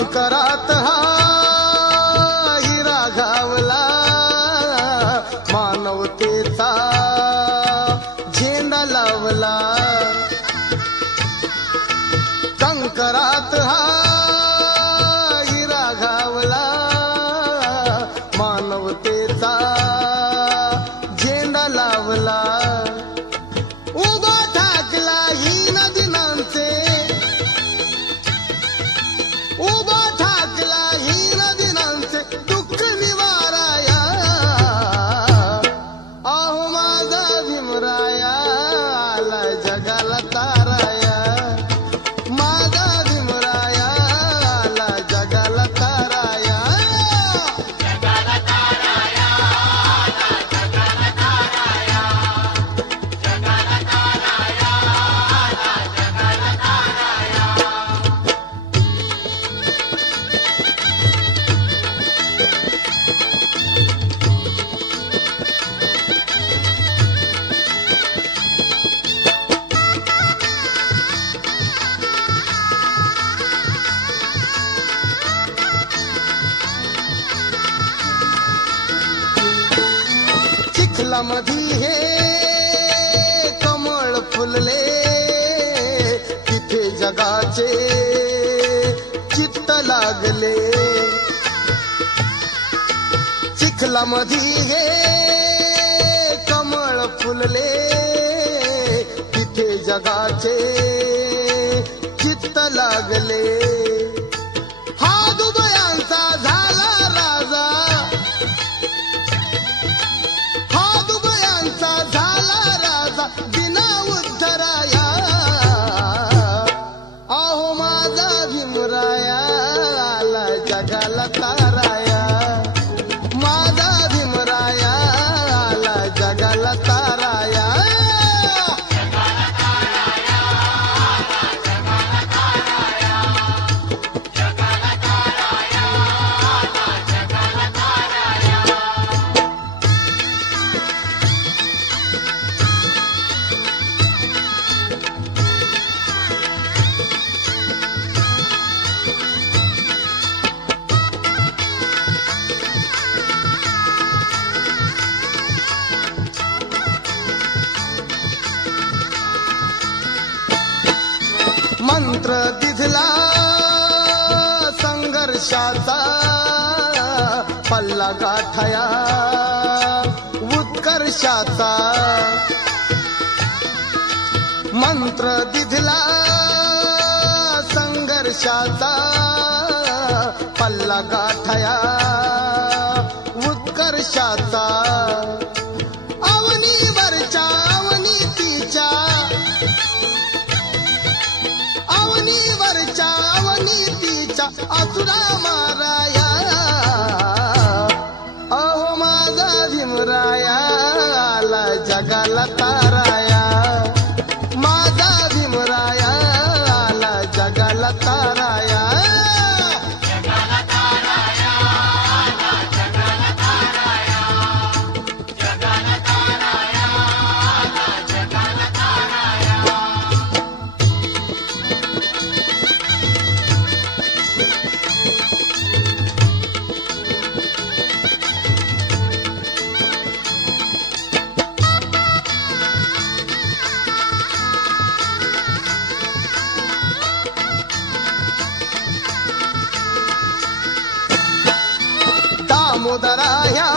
कंकरात हा हिरा घावला, मानवतेचा झेंडा लावला. कंकरात हा हिरा घावला, मानवतेचा झेंडा लावला. उभा ठाकला हीन दिनांचे, उभा ठाकला हीन दिनांचे दुःख निवाराया. अहो माझा भीमराया आला जगाला ताराया, माझा भीमराया आला जगाला ताराया. जगाला ताराया आला जगाला ताराया, जगाला ताराया आला जगाला ताराया. चिखलामधी हे कमळ फुलले, तिथे जगाचे चित्त लागले. चिखलामधी हे कमळ फुलले, तिथे जगाचे चित्त लागले. हा दुबयांचा झाला राजा, हा दुबयांचा झाला राजा बिना उद्धराया. अहो माझा भीमराया आला जगाला ताराया, माझा भीमराया आला जगाला ताराया. जगाला ताराया आला जगाला ताराया, जगाला ताराया आला जगाला ताराया. मंत्र दिधला संघर्षाचा, पल्ला गाठया उत्कर्षाचा. मंत्र दिधला संघर्षाचा, पल्ला गाठया उत्कर्षाचा. अवनीवरच्या अवनीतीच्या, अवनीवरच्या अवनीतीच्या असुरा माराया. अहो माझा भीमराया आला जगाला ताराया, माझा भीमराया आला जगाला ताराया. जगाला ताराया आला जगाला ताराया, जगाला ताराया आला जगाला ताराया. दामोदरा ह्या